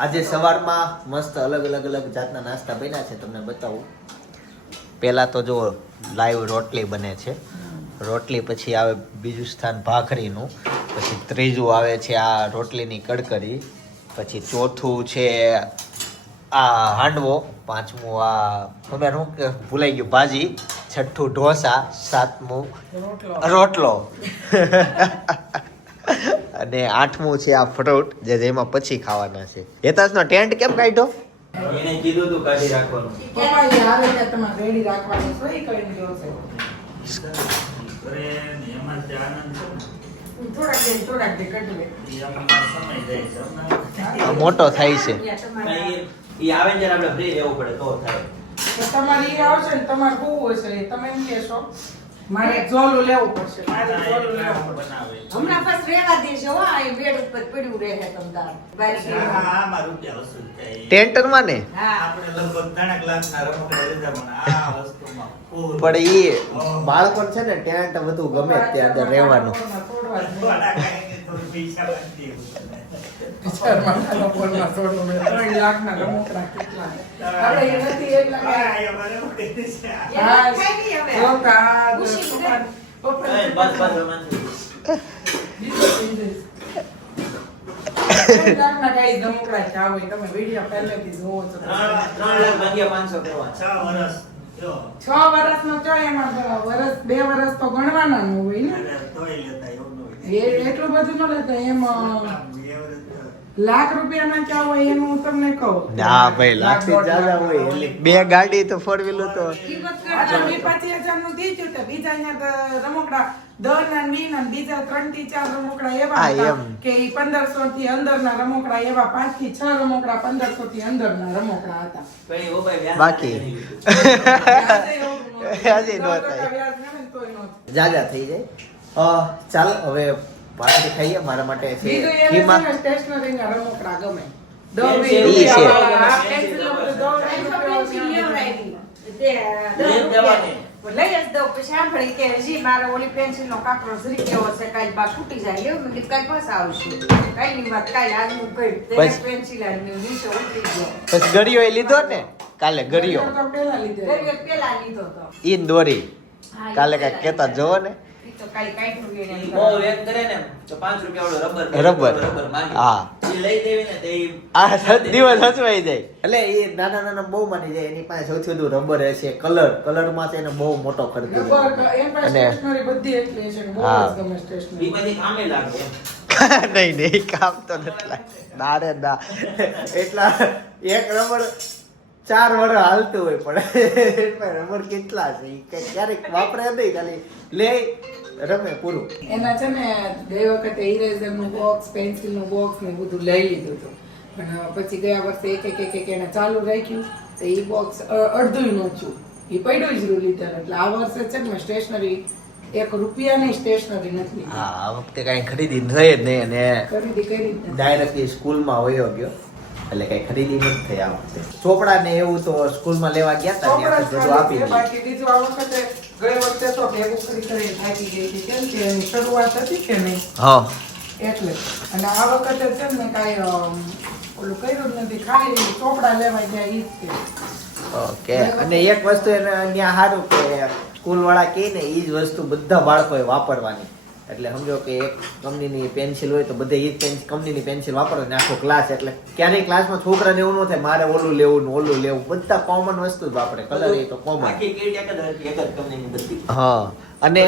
આજે સવારમાં મસ્ત અલગ અલગ અલગ જાતના નાસ્તા બન્યા છે, તમને બતાવું. પહેલા તો જો લાઈવ રોટલી બને છે. રોટલી પછી આવે બીજું સ્થાન ભાખરીનું. પછી ત્રીજું આવે છે આ રોટલીની કડકડી. પછી ચોથું છે આ હાંડવો. પાંચમું આ ખબર કે ભૂલાઈ ગયું, ભાજી. છઠ્ઠું ઢોસા. સાતમું રોટલો. અને આઠમું છે આ ફ્રૂટ જે જેમાં પછી ખાવાના છે. હેતાસનો ટેન્ટ કેમ કાઢ્યો? એને કીધું તું કાઢી રાખવાનું. પપ્પા એ આવે એટલે તમે રેડી રાખવાનું છે એ કરીને ગયો છે કરે એમાં જે આનંદ છે થોડાક દે થોડાક દે કટવે સમય જાય છે. આ મોટો થાય છે. ઈ- ઈ આવે ત્યારે આપણે ફ્રી રહેવું પડે તો થાય. તો તમારે એ આવશે ને તમારે બહુ હશે તમે એમ કહેશો. મારે ઝોલું લેવું પડશે. મારે ઝોલું લેવું પડશે. હમણાં બસ રેવા દેજો હો આ બેડ ઉપર પડ્યું રહે તમદાર હા, મારું રૂપિયા વસૂલ થાય. ટેન્ટરમાં ને? હા. આપણે લગભગ ત્રણેક લાખના રમકડા લીધા પણ આ વસ્તુમાં પણ એ બાળકો છે ને ટેન્ટ વધુ ગમે ત્યાં રહેવાનું. છે. વર્ષ નો ચો એમાં વર્ષ બે વર્ષ તો ગણવાના હોય ને એટલે ન. એ બધું ન લેતા એમ લાખ રૂપિયાના ચા હોય એમ હું તમને કહું ના ભાઈ લાખથી જ્યાદા હોય એટલે બે ગાડી તો ફોર વ્હીલર તો તો કરજો. વીસ પચીસ હજારનું તો બીજા અહીંયા રમકડા દર ના મી ના બીજા ત્રણથી ચાર રમકડા એવા એમ. કે ઈ પંદરસો થી અંદરના રમકડા એવા પાંચથી છ રમકડા પંદરસો થી અંદર ના રમકડા હતા એ બાકી. આજે નો ને નહોતું. જાજા થઈ જાય ચાલ હવે ભાખરી ખાઈએ મારા માટે છે બીજું એને ખીમા છે. રમકડા ગમે. નો ની એ લીધો ને? કાલે તો ઈન દોરી. કાલે કઈ કેતા. જોવો ને? ઈ તો કાલ કાઢ્યું એને ઈ બહુ વેગ કરે ને તો પાંચ રૂપિયા વાળો રબર રબર. રબર માંગે. હા. ઈ લઈ દેવી ને તે ઈ- આ સ- દિવસ હચવાઈ જાય. એટલે એ નાના નાના બહુ માની જાય. એની પાસે સૌથી વધુ રબર હશે કલર. કલરમાં છે એને બહુ મોટો ખર્ચો રબર, એમ પાસે અને સ્ટેશનરી બધી એટલી છે કે બહુ હા. જ ગમે ઈ સ્ટેશનરી પછી કામે લાગે એમ. નહીં નહીં કામ તો નથી લાગતું. ના રે ના. એટલા એક રબર ચાર વર્ષ હાલતું હોય પણ રબર કેટલા છે? ક્યારેક વાપરે નહીં ખાલી લે રમે પૂરું એના છે ને ગઈ વખતે ઇરેઝરનું બોક્સ પેન્સિલનું બોક્સ ને બધું લઈ લીધું હતું પણ પછી ગયા વર્ષે એક એક એક એક એને ચાલુ રાખ્યું તો એ બોક્સ અડધું નોચ્યું એ પડ્યું જ લીધેલું એટલે આ વર્ષે છે ને સ્ટેશનરી એક રૂપિયાની સ્ટેશનરી નથી હા આ વખતે કઈ ખરીદી થઈ જ નહીં અને ખરીદી કરી. ડાયરેક્ટલી સ્કૂલમાં વયો ગયો એટલે કઈ ખરીદી નથી થઈ આ વખતે ચોપડા ને એવું તો સ્કૂલમાં લેવા ગયા હતા આપી બાકી બીજું આ વખતે ગઈ વખતે તો ભેગું કરી કરી થાકી ગઈ હતી. કેમ કે એની શરૂઆત હતી કે નહીં હા. એટલે. અને આ વખતે છે ને કાંઈ ઓલું કર્યું જ નથી. ખાલી ચોપડા લેવા ગયા ઈ જ ઓકે. અને એક વસ્તુ એને અહીંયા સારું કે સ્કૂલ વાળા કહે ને એ જ વસ્તુ બધા બાળકોએ વાપરવાની. એટલે સમજો કે એક કંપનીની પેન્સિલ હોય તો બધે એ જ કંપનીની પેન્સિલ વાપરવાની આખો ક્લાસ એટલે ક્યારેય ક્લાસમાં છોકરાને એવું ન થાય મારે ઓલું લેવું ને ઓલું લેવું. બધા કોમન વસ્તુ જ વાપરે. કલર એ તો કોમન હા. અને.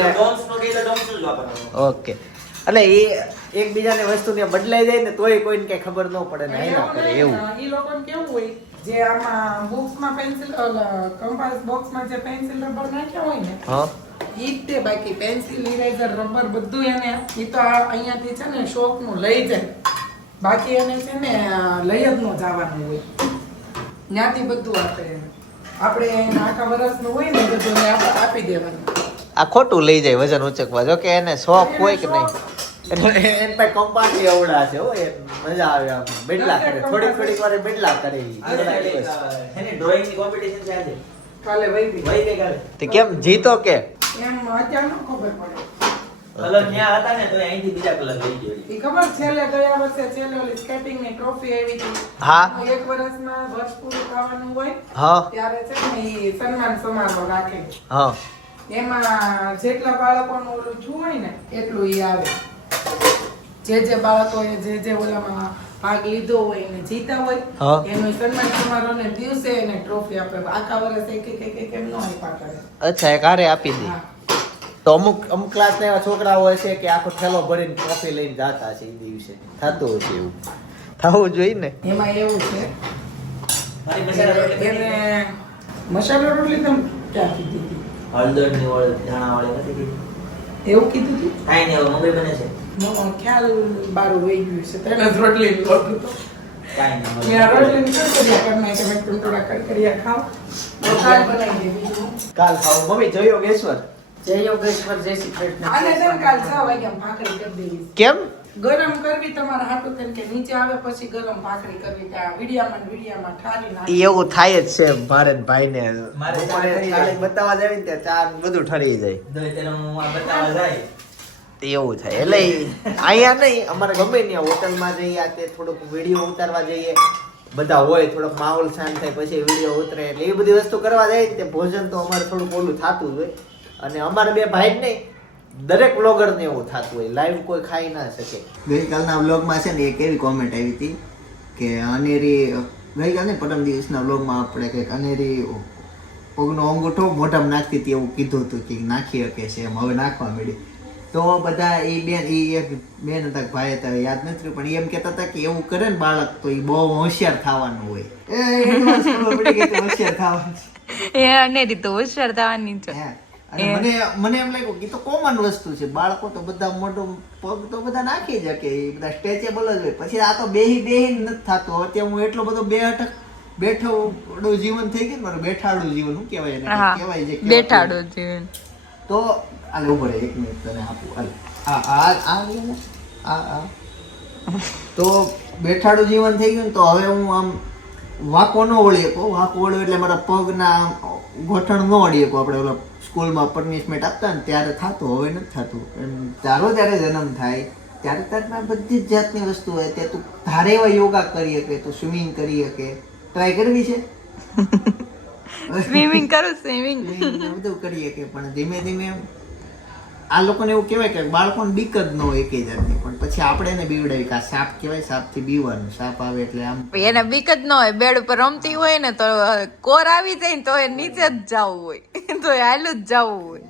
ઓકે. એટલે એ એકબીજાની વસ્તુને બદલાઈ જાય ને તોય કોઈને કઈ ખબર ન પડે ને કરે એવું. એ લોકોને કેવું હોય જે આમાં બુક્સમાં પેન્સિલ કંપાસ બોક્સમાં જે પેન્સિલ રબર નાખ્યા હોય ને હા. ઈ જ તે બાકી પેન્સિલ ઇરેઝર રબર બધું એને એ તો અહીંયાથી છે ને શોખનું લઈ જાય. બાકી એને છે ને લઈ જ ન જવાનું હોય. ત્યાંથી બધું આપે. આપણે એને આખા વર્ષનું હોય ને બધું આપી દેવાનું. આ ખોટું લઈ જાય વજન ઉચકવા. જો કે એને શોખ હોય કે નહીં? એટલે એને પાસે કંપાટી એવડા છે હો એ મજા આવે આમ. બેડલા કરે. વારે બેડલા કોમ્પિટિશન છે આજે. કાલે ગઈ. ગઈ કાલે. તે કેમ જીતો કે? એમ અત્યારે ન ખબર પડે. કલર ત્યાં હતા ને તો અહીંથી બીજા કલર લઈ ગયો એ. ખબર છેલ્લે ગયા વર્ષે છેલ્લે ઓલી સ્કેટિંગની ટ્રોફી આવી હતી. હા. એક વર્ષમાં વર્ષ પૂરું થવાનું હોય હા. ત્યારે છે ને એ સન્માન સમારોહ રાખે. હા. એમાં જેટલા બાળકોનું ઓલું છું હોય ને એટલું ઈ આવે. જે જે બાળકોએ જે જે ઓલામાં ભાગ લીધો હોય ને જીતા. હોય એનું સન્માન સમારોહને દિવસે એને ટ્રોફી આપે. આખા વર્ષ એક એક એક એમ ન આપ્યા કરે. અચ્છા એક હારે આપી દે. તો અમુક અમુક ક્લાસના એવા છોકરા હોય છે કે આખો થેલો ભરીને ટ્રોફી લઈને જાતા છે એ દિવસે. થતું હશે એવું. થવું જોઈએ ને. એમાં એવું છે. એને મસાલો રોટલી તમે ક્યાં કીધી હતી? હળદરની વાળી ધાણા વાળી નથી કીધી? એવું કીધું હતું કાંઈ નહીં મમ્મી બને છે. મને ખ્યાલ બારું વહી ગયું છે તેને જ રોટલી લોટ. તો કાલ બનાવી દે બીજું. કાલ ખાવ મમ્મી જય યોગેશ્વર જય યોગેશ્વર જય શ્રી કૃષ્ણ ને. કેમ ગરમ કરવી તમારા હાટું થઈને કે નીચે આવે પછી ગરમ ભાખરી કરવી આ વીડિયામાં વીડિયામાં ઠારી નાખી. એવું થાય જ છે ભારત ને ને બતાવવા જાય ને ત્યાં બધું ઠરી જાય બતાવવા જાય એવું થાય. એટલે અહીંયા નહીં, અમારે ગમે ત્યાં હોટલમાં જઈએ તે થોડુંક વીડિયો ઉતારવા જઈએ. બધા હોય, થોડોક માહોલ શાંત થાય, પછી વીડિયો ઉતરે. એટલે એ બધી વસ્તુ કરવા જાય તે ભોજન તો અમારે થોડુંક ઓલું થતું જ હોય. અને અમારે બે ભાઈ નહીં, દરેક બ્લોગરને એવું થતું હોય. લાઈવ કોઈ ખાઈ ના શકે. ગઈકાલના બ્લોગમાં છે ને, એક એવી કોમેન્ટ આવી હતી કે અનેરી, ગઈકાલ ને પરમ દિવસના બ્લોગમાં આપણે કંઈક અનેરી પગનો અંગૂઠો મોઢામાં નાખતી હતી એવું કીધું હતું કે નાખી શકે છે એમ. હવે નાખવા મળી તો બધા એ બેન એ એક બેન હતા ભાઈ હતા યાદ નથી પણ એમ કહેતા હતા કે એવું કરે ને બાળક તો એ બહુ હોશિયાર થવાનું હોય. હોશિયાર થવાનું એ અને તો હોશિયાર થવાની છે. અને મને મને એમ લાગ્યું કે તો કોમન વસ્તુ છે. બાળકો તો બધા મોટો પગ તો બધા નાખી જ કે એ બધા સ્ટ્રેચેબલ જ હોય. પછી આ તો બેહી બેહી નથી થતો. અત્યારે હું એટલો બધો બે અટક બેઠો જીવન થઈ ગયું મારું બેઠાડું જીવન શું કહેવાય એને? કહેવાય છે બેઠાડું જીવન. તો આલે ઊભો રહે એક મિનિટ તને આપું. હાલ. આ આ આ આ આ તો બેઠાડું જીવન થઈ ગયું ને તો હવે હું આમ વાંકો ન વળી શકો. વાંકો વળ્યો એટલે મારા પગના ગોઠણ ન વળી શકો. આપણે ઓલા સ્કૂલમાં પનિશમેન્ટ આપતા ને ત્યારે થતું, હવે નથી થતું. એમ તારો જ્યારે જન્મ થાય, ત્યારે તારમાં બધી જ જાતની વસ્તુ હોય. તે તું ધારે એવા યોગા કરી શકે, તું સ્વિમિંગ કરી શકે. ટ્રાય કરવી છે? સ્વિમિંગ કરું સ્વિમિંગ બધું કરીએ કે પણ ધીમે ધીમે આ લોકોને એવું કહેવાય કે બાળકોને બીક જ ન હોય એકે જાતની પણ પછી આપણે એને બીવડાવી કે આ સાપ કહેવાય સાપથી બીવાનું સાપ આવે એટલે આમ. એને બીક જ ન હોય બેડ ઉપર રમતી હોય ને તો કોર આવી જાય ને તો એ નીચે જ જવું હોય. તો એ હાલું જ જવું હોય.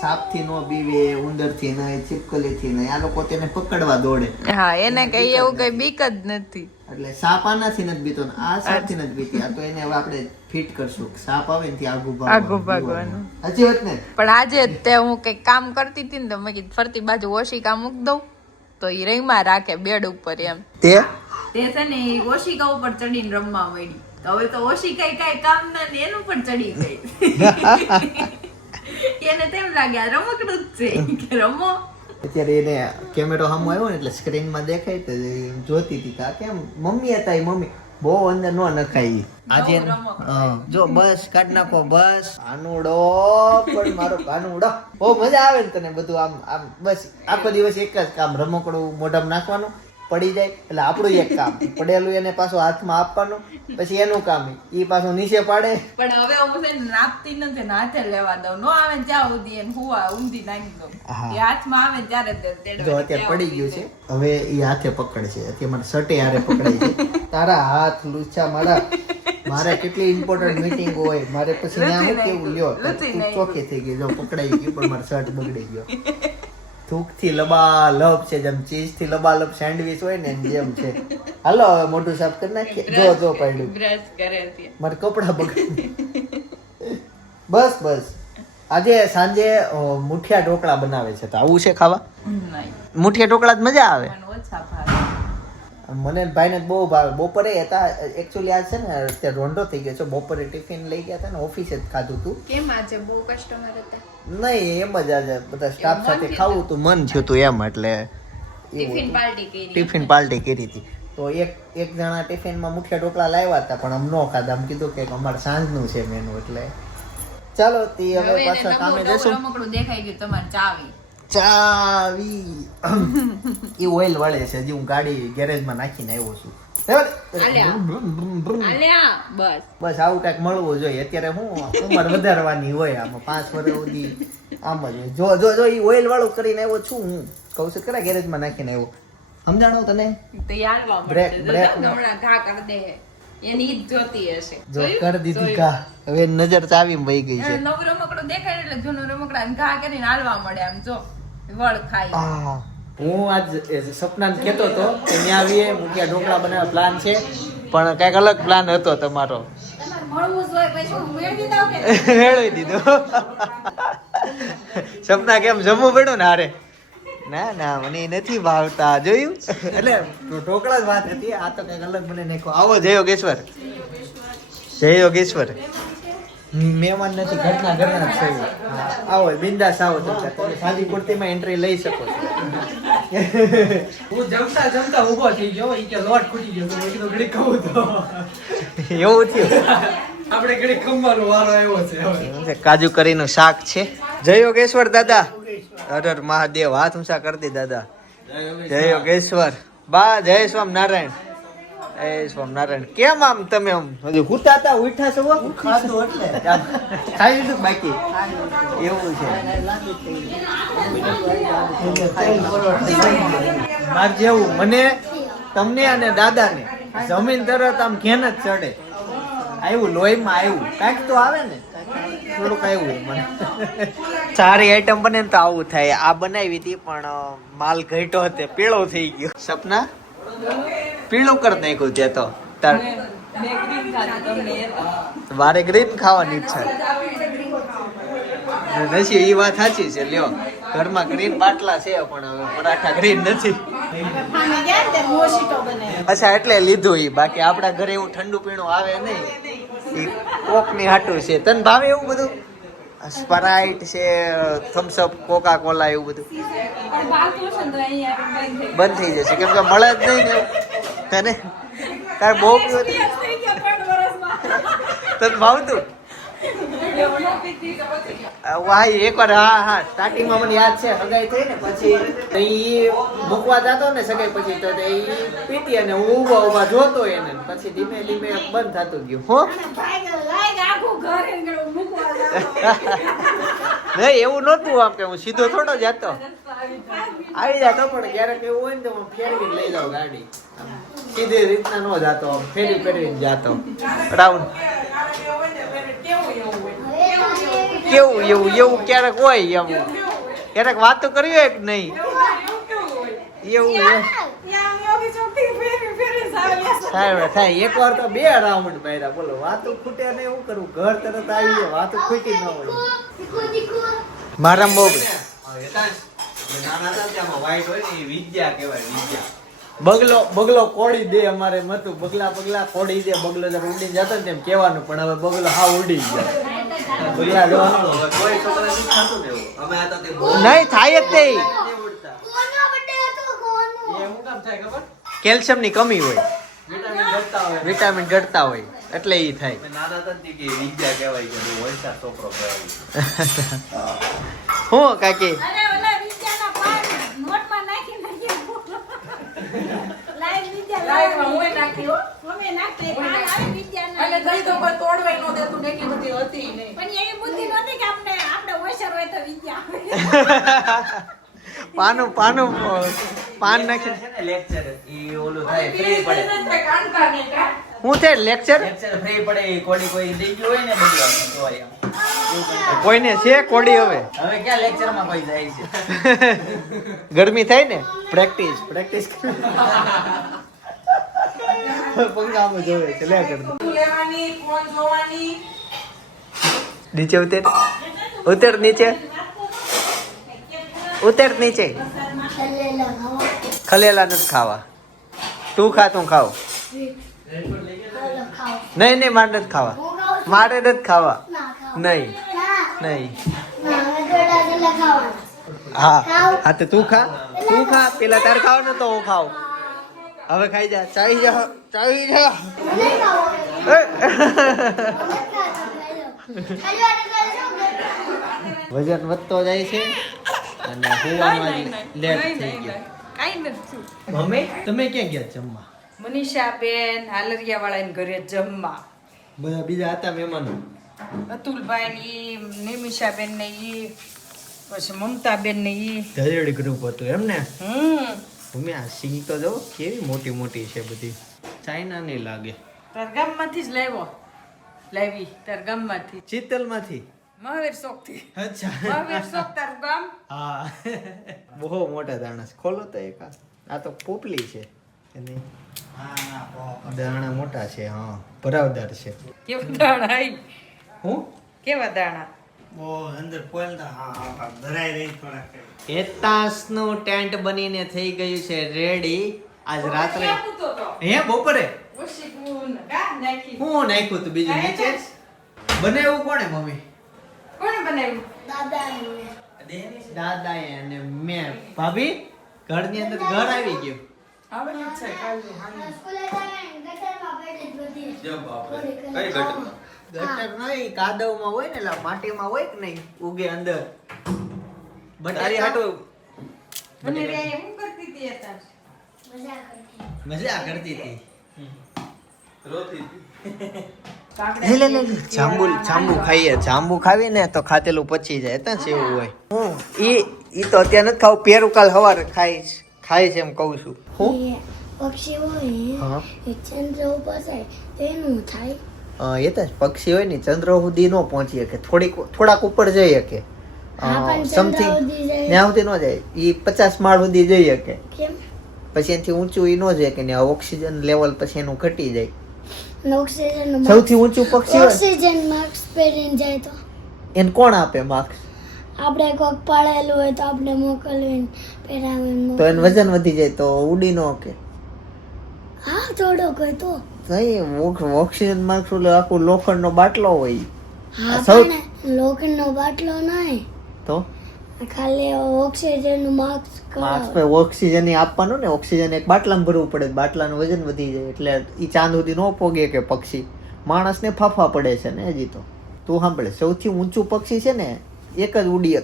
સાપથી નો બીવે ઉંદરથી નહીં ચીપકલીથી નહીં આ લોકો તેને પકડવા દોડે. હા એને કઈ એવું કઈ બીક જ નથી. એટલે સાપ આનાથી નથી બીતો આ સાપથી નથી બીતી. આ તો એને હવે આપણે ફિટ કરશું. સાપ આવે ને ત્યાં આગુ આગુ ભાગવાનું, ભાગવાનું. સાચી વાત ને. પણ આજે તે હું કંઈક કામ કરતી હતી ને તો મેં કીધું ફરતી બાજુ ઓશિકા મૂક દઉં તો એ રહીમાં રાખે બેડ ઉપર એમ. તે? તે છે ને એ ઓશિકા ઉપર ચડીને રમવા મળી તો હવે તો ઓશિકા કઈ કામ ના ને એનું પણ ચડી ગઈ એને તેમ લાગે આ રમકડું જ છે. કે રમો. અત્યારે એને કેમેરો સામો આવ્યો ને એટલે સ્ક્રીનમાં દેખાય તો જોતી હતી. કે કેમ? મમ્મી હતા એ મમ્મી. બહુ અંદર નો નખાય આજે જો બસ કાઢ નાખો બસ. કાનુડો પણ મારો કાનુડો બહુ મજા આવે ને તને બધું આમ આમ બસ. આખો દિવસ એક જ કામ રમકડું મોઢામાં નાખવાનું પડી જાય એટલે આપણું એક કામ પડેલું એને પાછું હાથમાં આપવાનું પછી એનું કામ એ પાછું નીચે પાડે. પણ હવે હું છે નાપતી નથી હાથે લેવા દઉં. નો આવે ત્યાં સુધી એને હુવા ઊંધી નાખી દઉં. એ હાથમાં આવે ત્યારે જો અત્યારે પડી ગયું છે. હવે એ હાથે પકડ છે અત્યારે મને સટે હારે પકડાય છે. તારા હાથ લૂછા મારા. મારે કેટલી ઇમ્પોર્ટન્ટ મીટિંગ હોય. મારે પછી ત્યાં કેવું લ્યો. ચોખ્ખી થઈ ગઈ. જો પકડાઈ ગયું પણ મારો શર્ટ બગડી ગયો. થૂકથી લબાલબ છે જેમ ચીઝથી લબાલબ સેન્ડવિચ હોય ને જેમ છે. હાલો હવે મોઢું સાફ કરી નાખીએ. જો જો પડ્યું. બ્રશ કરે મારે કપડા બગડી બસ બસ. આજે સાંજે મુઠિયા ઢોકળા બનાવે છે. તો આવું છે ખાવા? મુઠિયા ઢોકળા જ મજા આવે? મને ભાઈને બહુ ભાવે. બપોરે હતા એકચ્યુઅલી આજ છે ને અત્યારે રોંઢો થઈ ગયો છે. બપોરે ટિફિન લઈ ગયા હતા ને ઓફિસે જ ખાધું હતું કેમ આજે બહુ કસ્ટમર હતા? નહીં એમ જ આજે બધા સ્ટાફ સાથે ખાવું હતું મન થયું હતું એમ એટલે ટિફિન પાર્ટી કરી ટિફિન પાર્ટી કરી હતી. તો એક એક જણા ટિફિનમાં મુઠિયા ઢોકળા લાવ્યા હતા પણ અમને ન ખાધા. આમ કીધું કે અમારે સાંજનું છે મેનુ એટલે. ચાલો તે હવે પાછા કામે જશું. દેખાઈ ગયું તમારે ચાવી. ચાવી. એ ઓઇલ વળે છે હજી હું ગાડી ગેરેજમાં નાખીને આવ્યો છું. બસ. બસ આવું કંઈક મળવું જોઈએ. અત્યારે હું ઉંમર વધારવાની હોય આમાં પાંચ વર્ષ સુધી આમ જ હોય. જો જો જો એ ઓઇલ વાળું કરીને આવ્યો છું હું. કહું છું ખરા ગેરેજમાં નાખીને આવ્યો. સમજાણો તને? બ્રેક- બ્રેક ઘા કરી દે. એની જોતી હશે. જો જોયું? દીધી કા હવે નજર ચાવી વહી ગઈ છે. નવું રમકડું દેખાય એટલે જૂનું રમકડા ઘા કરીને હાલવા મળે આમ જો. વળ હું. આજ સપના સપનાને કહેતો હતો કે ત્યાં આવીએ મૂક્યા ઢોકળા બનાવવા પ્લાન છે પણ કંઈક અલગ પ્લાન હતો તમારો. મળવું જ હોય પછી હું મેળવી દઉં કે મેળવી દીધો. સપના કેમ જમવું પડ્યું ને હારે? ના ના મને નથી ભાવતા. જોયું? એટલે ઢોકળા જ વાત હતી આ તો કંઈક અલગ મને નાખો આવો જય યોગેશ્વર. જય યોગેશ્વર. મહેમાન નથી ઘરના ઘરના જ છે. આવો બિંદાસ આવો તમે. તમે સાદી કુર્તીમાં એન્ટ્રી લઈ શકો છો. હું જમતા જમતા ઊભો થઈ ગયો ઈ કે લોટ ખૂટી ગયો. મેં કીધું ઘડીક કહું તો. એવું થયું? આપણે ઘડીક ખમવાનો વારો આવ્યો છે કાજુ કરીનું શાક છે? જય યોગેશ્વર દાદા. હર મહાદેવ. હાથ ઊંચા કરી દે દાદા. જય યોગેશ્વર. બા જય સ્વામ નારાયણ જય સ્વામ નારાયણ કેમ આમ તમે આમ? હજુ હુતા હતા ઉઠા છો ખાધું એટલે ખાઈ લીધું બાકી? એવું છે. માર જેવું મને તમને અને દાદાને જમીન તરત આમ ઘેન જ ચડે. આવ્યું લોહીમાં આવ્યું કાંઈક તો આવે ને? થોડુંક આવ્યું મને. સારી આઈટમ બને તો આવું થાય. આ બનાવી હતી પણ માલ ઘટ્યો હતો પીળો થઈ ગયો. સપના? પીળું કરી નાખ્યું તે. તો મારે ગ્રીન ખાવાની ઈચ્છા નથી એ વાત સાચી છે લ્યો. ઘરમાં ગ્રીન બાટલા છે પણ હવે પરાઠા ગ્રીન નથી. અચ્છા એટલે લીધું એ બાકી આપણા ઘરે એવું ઠંડુ પીણું આવે નહીં. એ કોકની હાટું છે. તને ભાવે એવું બધું? સ્પ્રાઇટ છે થમ્સ અપ કોકા કોલા એવું બધું. બંધ થઈ જશે કેમ કે મળે જ નહીં ને તને? તાર બહુ તને ભાવતું વાહ એકવાર હા હા સ્ટાર્ટિંગમાં મને યાદ છે સગાઈ થઈ ને પછી એ મૂકવા જતો ને સગાઈ પછી તો ઈ પીતી અને હું ઊભા ઊભા જોતો એને પછી ધીમે ધીમે બંધ થતું ગયું હો. નહીં એવું નહોતું આમ કે હું સીધો થોડો જતો આવી જતો પણ ક્યારેક એવું હોય ને તો હું ફેરવી લઈ જાઉં ગાડી. સીધી રીતના નો જાતો ફેરી ફેરવીને જાતો. રાઉન્ડ કેવું એવું? એવું ક્યારેક હોય એમ ક્યારેક વાતો કરવી હોય કે નહીં? એવું. થાય થાય એક તો બે રાઉન્ડ માર્યા. બોલો વાતો ખૂટે ને એવું કરવું ઘર તરત આવી જાય વાતો ખૂટી ન હોય. મારા મોબ બગલો બગલો કોડી દે અમારે મતું. બગલા બગલા કોડી દે. બગલો જયારે ઉડી જતો ને તેમ કહેવાનું પણ હવે બગલો હા ઉડી જાય બગલા જવાનું નહીં થાય જ નહીં. કેલ્શિયમની કમી હોય. વિટામિન ઘટતા હોય. એટલે એ થાય. હું કાકી અરે ઓલા વિદ્યાના પાન નોટમાં નાખી નાખી નાખી હો. અમે પાન આવે વિદ્યાના અને ગઈ તો કોઈ તોડવાય ન દેતું ને બધી હતી નહીં. પણ એવી બુદ્ધિ નહોતી કે આપણે આપણે હોશિયાર હોય તો વિદ્યા પાનું પાનું પાન નાખી. લેક્ચર ઈ ઓલું થાય ફ્રી પડે. કાંટા ને કા? હું છે લેક્ચર લેક્ચર ફ્રી પડે કોડી કોઈ દઈ ગયું હોય ને બધું તો એમ. એવું કંઈ. કોઈને છે કોડી હવે? હવે ક્યાં લેક્ચરમાં કોઈ જાય છે? ગરમી થાય ને? પ્રેક્ટિસ પ્રેક્ટિસ પંખામાં જોવે છે લે કરી લેવાની? ફોન જોવાની? નીચે ઉતર. ઉતર નીચે. ઉતર નીચે. ખલેલા નથી ખાવા. તું ખા તું ખાવ. નહીં નહીં મારે નથી ખાવા. મારે નથી ખાવા. નહીં. નહીં. હા. હા તો તું ખા. તું ખા. પેલા તારે ને તો હું ખાઉં. હવે ખાઈ જા ચાવી જા ચાવી જા. વજન વધતો જાય છે અને હોવામાં લેટ થઈ ગયો. કાંઈ નથી મમ્મી તમે ક્યાં ગયા જમવા? મનીષાબેન હાલરિયા વાળાને ઘરે જમવા. બધા બીજા હતા મહેમાનો? અતુલભાઈ ને ઈ નિમિષાબેન ને ઈ પછી મમતાબેન ને ઈ. ધરેડ ગ્રુપ હતું એમ ને હમ. મમ્મી આ સિંગ તો જો કેવી મોટી મોટી છે બધી. ચાઇના નહીં લાગે. તાર ગામમાંથી જ લાવ્યો. લાવી તાર ગામમાંથી. ચિત્તલમાંથી મહાવીર ચોકથી અચ્છા. મહાવીર શોખ તારું હા. બહુ મોટા દાણા છે. ખોલો તો એક આ. તો પોપલી છે. નહીં દાણા મોટા છે હા. ભરાવદાર છે. કેવા દાણા આઈ? હું? કેવા દાણા? એતાસનું ટેન્ટ બનીને થઈ ગયું છે. રેડી આજ રાત્રે? હે બપોરે? ને. હું નાખ્યું તું બીજું નીચે? બનાવ્યું કોણે મમ્મી? કોણે બનાવ્યું? દાદાએ. અને મેં. ભાભી ઘરની અંદર ઘર આવી ગયું. આવડ્યું છે કાલનું હાનું. ગટર? નહીં કાદવમાં હોય ને એટલે માટીમાં હોય કે નહીં? ઉગે અંદર. બટારી હાટું અને રે હું કરતી હતી અત્યારે? મજા કરતી. હતી. કાકડા લે લે લે લે. જાંબુ જાંબુ ખાઈએ. જાંબુ ખાવી ને તો ખાતેલું પચી જાય. તો એવું હોય. હું ઈ ઈ તો અત્યારે નથી ખાવું. પેરું કાલ સવારે ખાઈશ ખાઈશ એમ કહું છું. હું? પક્ષી હોય એ ચંદ્ર ઉપર થાય. એ તો પક્ષી હોય ને ચંદ્ર સુધી ન પહોંચી શકે. થોડીક થોડાક ઉપર જઈ શકે. સમથિંગ. ત્યાં સુધી ન જાય. એ પચાસ માળ સુધી જઈ શકે. પછી એનાથી ઊંચું એ ન જાય કે ત્યાં ઓક્સિજન લેવલ પછી એનું ઘટી જાય. ઓક્સિજન સૌથી ઊંચું પક્ષી ઓક્સિજન માર્ક્સ પહેરીને જાય તો? એને કોણ આપે માર્ક્સ આપણે કોક પાળેલું હોય તો આપણે મોકલવીને પહેરાવીને તો એનું વજન વધી જાય તો ઉડી ન કે હા થોડોક હોય તો. નહીં ઓક્સિજન માર્ક્સ એટલે આખું લોખંડનો બાટલો હોય. લોખંડનો બાટલો નહીં. તો? ખાલી ઓક્સિજન માસ્ક માસ્ક પર ઓક્સિજન આપવાનું ને ઓક્સિજન એક બાટલામાં ભરવું પડે બાટલાનું વજન વધી જાય. એટલે ઈ ચાંદ સુધી ન પોગે કે પક્ષી. માણસને ફાફા પડે છે ને હજી તો. તું સાંભળે સૌથી ઊંચું પક્ષી છે ને એક જ ઉડી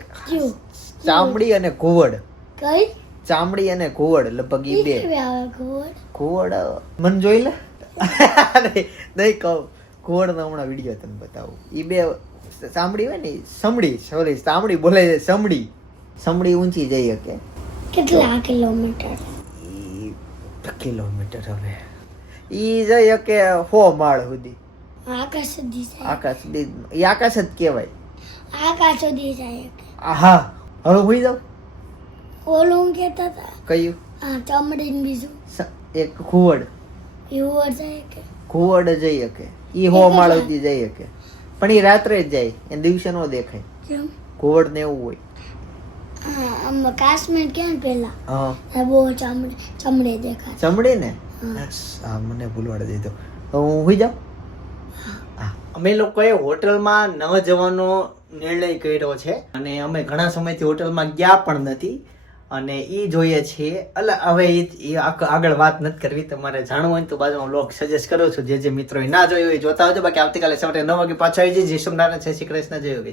ચામડી અને ઘુવડ. કઈ? ચામડી અને ઘુવડ લગભગ ઈ બે. ઘુવડ? મન જોઈ લે. નહીં કહું. ઘુવડ નો હમણાં વીડિયો તને બતાવું. ઈ બે ચામડી હોય ને સમડી સોરી સાંભળી બોલે છે સમડી. સમડી ઊંચી જઈ શકે. કેટલા કિલોમીટર? કિલોમીટર હવે. ઈ જઈ શકે હો માળ સુધી. આકાશ સુધી આકાશ સુધી ઈ આકાશ જ કહેવાય. આકાશ સુધી જાય આ હા હવે હુઈ જાવ ઓલું કેતા હતા. કયું? હા ચમડી ને બીજું એક ઘુવડ એવું જાય કે? ખુવડ જઈ શકે. ઈ હો માળ સુધી જઈ શકે. પણ એ રાત્રે જ જાય એ દિવસે નો દેખાય. કેમ? ઘુવડ ને એવું હોય. હા આમ કાશ્મીર ક્યાં પેલા હા. બહુ ચામડી ચમડી દેખાય. ચામડી ને? હા. મને ભૂલવાડી દીધો. હું હોઈ જાઉં. અમે લોકોએ હોટલમાં ન જવાનો નિર્ણય કર્યો છે. અને અમે ઘણા સમયથી હોટલમાં ગયા પણ નથી. અને એ જોઈએ છીએ. એટલે હવે એ આગળ વાત નથી કરવી, તમારે જાણવું હોય તો બાજુ હું લોક સજેસ્ટ કરું છું. જે જે મિત્રો ના જોયું એ જોતા આવજો. બાકી આવતીકાલે સવારે નવ વાગે પાછા આવી જઈએ જય સોમનારાયણ છે શ્રી કૃષ્ણ, જય યોગેશ.